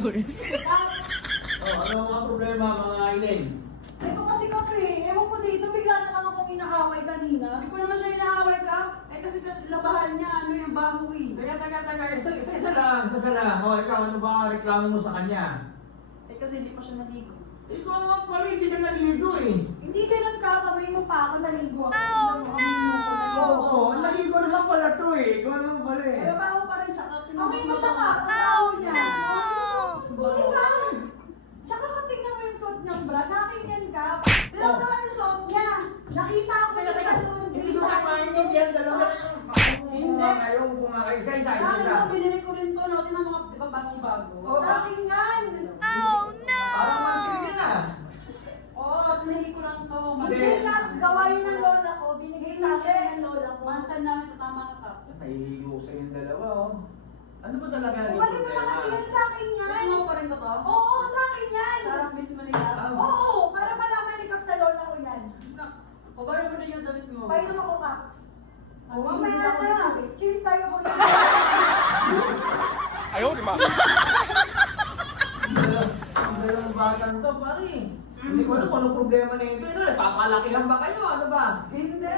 Ano mga problema mga inin? Ay ko kasi kape, ewan ko dito, bigla na lang akong inaaway kanina. Hindi ko naman siya inaaway ka. Eh kasi labahan niya, ano yung baho eh. Teka, isa lang. O, ikaw, ano ba reklamo mo sa kanya? Eh kasi hindi pa siya naligo. Ikaw naman pala, hindi ka naligo eh. Hindi ganun ka, kamay mo pa ako, naligo ako. Naligo naman pala to eh. Ikaw naman pala eh. Eh, baho pa rin siya. Kamay mo siya ka, baho niya. Buti ba? Tsaka tingnan mo yung suot niyang bra, sa akin yan ka. Tignan mo naman yung suot niya. Nakita ko yung ganun. Hindi ko maintindihan dalawa lang. Hindi. Kung nga kayo, isa. Sa akin to, binili ko rin to, no? Tingnan mo mga diba bagong-bago. Sa akin yan. Parang mantigil na. Oo, nahi ko lang to. Hindi. Hindi ka, gawain ng lola ko. Binigay sa akin ng lola ko. Mantan namin sa tama ka. Nahihigo sa yung dalawa oh. Ano ba talaga yung Balik mo na problema? kasi yan sa akin yan. Gusto mo pa rin ba to? Oo, sa akin yan. Parang bis mo nila. Oo, para malaman likap sa lola ko yan. Pabaro mo na yung damit mo. Painom ako ka. Oh, mamaya na. Cheers tayo mo na. Ayaw, di ba? Ang dalawang batang to, pare. Hindi ko alam kung anong problema na ito. Ano, papalakihan ba kayo? Ano ba? Hindi.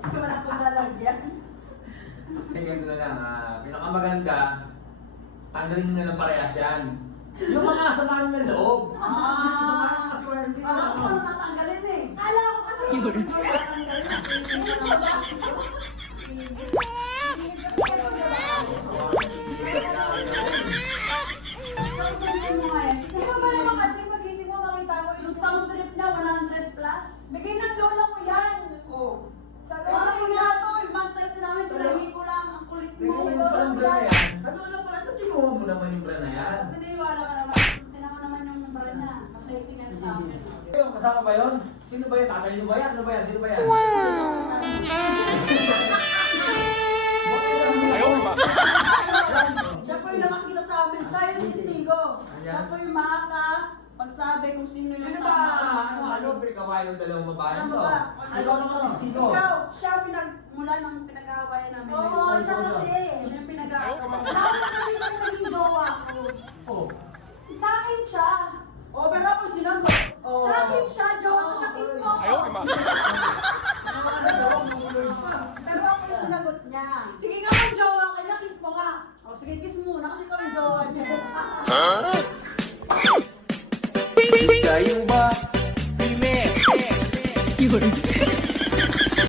Gusto mo na akong lalagyan. Ganito na lang, pinakamaganda, tanggalin nyo na lang parehas yan. Yung mga samaan ng loob. Samaan ng maswerte. Alam ko na tatanggalin eh. Kala ko kasi Sino ba naman kasi magising mo makita mo yung sound trip na 100 plus? Bigay ng lola ko yan. Oh. Sa lola ko nga to, yung mantel namin, sinabi ko lang, ang kulit mo. Yung Lola palang ko bra na yan. yan. Sabi ko lang pala, ito tinuha mo naman yung bra na yan. Pininiwala ka naman. Tinan mo naman yung brand na. Masexy nga sa akin. Yung kasama ba yun? Sino ba yun? Tatay nyo ba yan? Ano ba yan? Sino ba yan? Ayaw, di ba? Siya po yung namakita sa amin. Siya yung testigo. Siya po yung makakapagsabi kung sino yung Sino ba? Ano? Pinakawain ng dalawang babae Ano to? ba? Ikaw naman. Dito. Ikaw, siya mula nung pinag-aawayan namin. Oo, siya kasi. Siya yung pinag-aawayan. Nakita kasi siya naging jowa ko. Oh. Sa akin siya. Oh, pero ako sinagot. Oh. Sa akin siya, jowa ko siya, kiss mo ako. Ayaw, di ba? Pero ako yung sinagot niya. Sige nga kung jowa ka niya, kiss mo nga. O sige, kiss muna kasi ikaw yung jowa niya. Kayo ba? Pime!